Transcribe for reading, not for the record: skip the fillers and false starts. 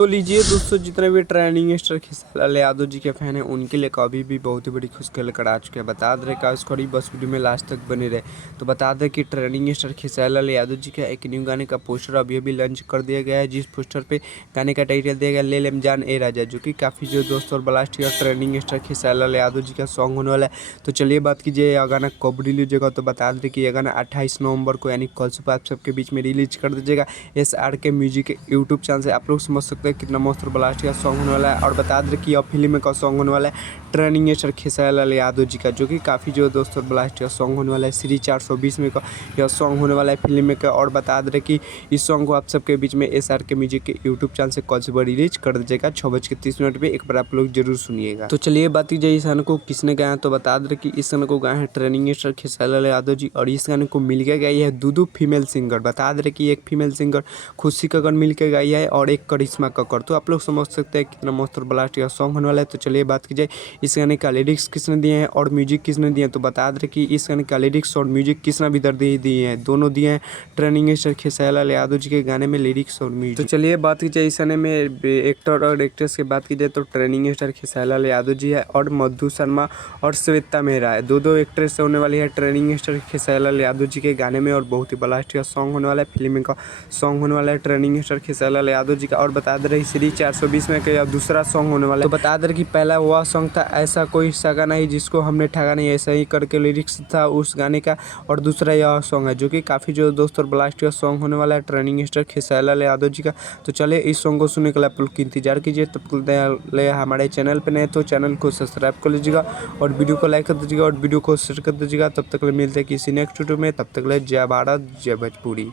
तो लीजिए दोस्तों, जितने भी ट्रेंडिंग स्टार खेसारी यादव जी के फैन हैं उनके लिए कभी भी बहुत ही बड़ी खुशखबरी लेकर आ चुके हैं। बता दें का इस खड़ी बस वीडियो में लास्ट तक बने रहे। तो बता दें कि ट्रेंडिंग स्टार खेसारी यादव जी का एक न्यू गाने का पोस्टर अभी लॉन्च कर दिया गया है, जिस पोस्टर पे गाने का टाइटल दिया गया ले लेम जान ए राजा, जो कि काफ़ी जो दोस्तों और ब्लास्ट या ट्रेंडिंग स्टार खेसारी यादव जी का सॉन्ग होने वाला है। तो चलिए बात कीजिए यह गाना कब रिलीज होगा। तो बता दें कि यह गाना 28 नवंबर को यानी कल सुबह आप सबके बीच में रिलीज कर दीजिएगा SRK म्यूजिक यूट्यूब चैनल से। आप लोग समझ सकते हैं कितना मस्त ब्लास्ट का सॉन्ग होने वाला है। और बता दें कि यह फिल्म का सॉन्ग होने वाला है ट्रेंडिंग स्टार खेसारी यादव जी का, जो कि काफ़ी जो दोस्तों ब्लास्ट का सॉन्ग होने वाला है श्री 420 में का यह सॉन्ग होने वाला है फिल्म में का। और बता दें कि इस सॉन्ग को आप सबके बीच में SRK म्यूजिक के यूट्यूब चैनल से कल सुबह रिलीज कर दीजिएगा 6:30 पे। एक बार आप लोग जरूर सुनिएगा। तो चलिए बात कीजिए इस गाने को किसने गाया। तो बता दें कि इस गाने को गाए हैं ट्रेंडिंग स्टार खेसारी यादव जी, और इस गाने को मिलकर गाई है दो फीमेल सिंगर। बता दें कि एक फीमेल सिंगर खुशी कक्कड़ मिलकर गाई है और एक करिश्मा कक्कड़। तो आप लोग समझ सकते हैं कितना मस्त और ब्लास्ट का सॉन्ग होने वाला है। तो चलिए बात की जाए इस गाने का लिरिक्स किसने दिए हैं और म्यूजिक किसने दिए हैं। तो बता दें कि इस गाने का लिरिक्स और म्यूजिक किसने भी दर्द दिए हैं, दोनों दिए हैं ट्रेंडिंग स्टार खेसारी यादव जी के गाने में लिरिक्स और म्यूजिक। तो चलिए बात की जाए इस गाने में एक्टर और एक्ट्रेस की बात की जाए तो ट्रेंडिंग स्टार खेसारी यादव जी है और मधु शर्मा और श्वेता मेहरा है। दो एक्ट्रेस होने वाली है ट्रेंडिंग स्टार खेसारी यादव जी के गाने में, और बहुत ही ब्लास्ट का सॉन्ग होने वाला है, फिल्म का सॉन्ग होने वाला है ट्रेंडिंग स्टार खेसारी यादव जी का। और बता दे रही श्री 420 में का दूसरा सॉन्ग होने वाला है। तो बता दे कि पहला वह सॉन्ग था ऐसा कोई सगा नहीं जिसको हमने ठगा नहीं, ऐसा ही करके लिरिक्स था उस गाने का। और दूसरा यह सॉन्ग है जो कि काफ़ी जो दोस्तों ब्लास्ट का सॉन्ग होने वाला है ट्रेंडिंग स्टार खेसारी यादव जी का। तो चलिए इस सॉन्ग को सुनने के लिए आप लोग इंतजार कीजिए। तब तक हमारे चैनल पर नए तो चैनल को सब्सक्राइब कर लीजिएगा और वीडियो को लाइक कर दीजिएगा और वीडियो को शेयर कर दीजिएगा। तब तक मिलते हैं किसी नेक्स्ट वीडियो में। तब तक जय भारत जय भोजपुरी।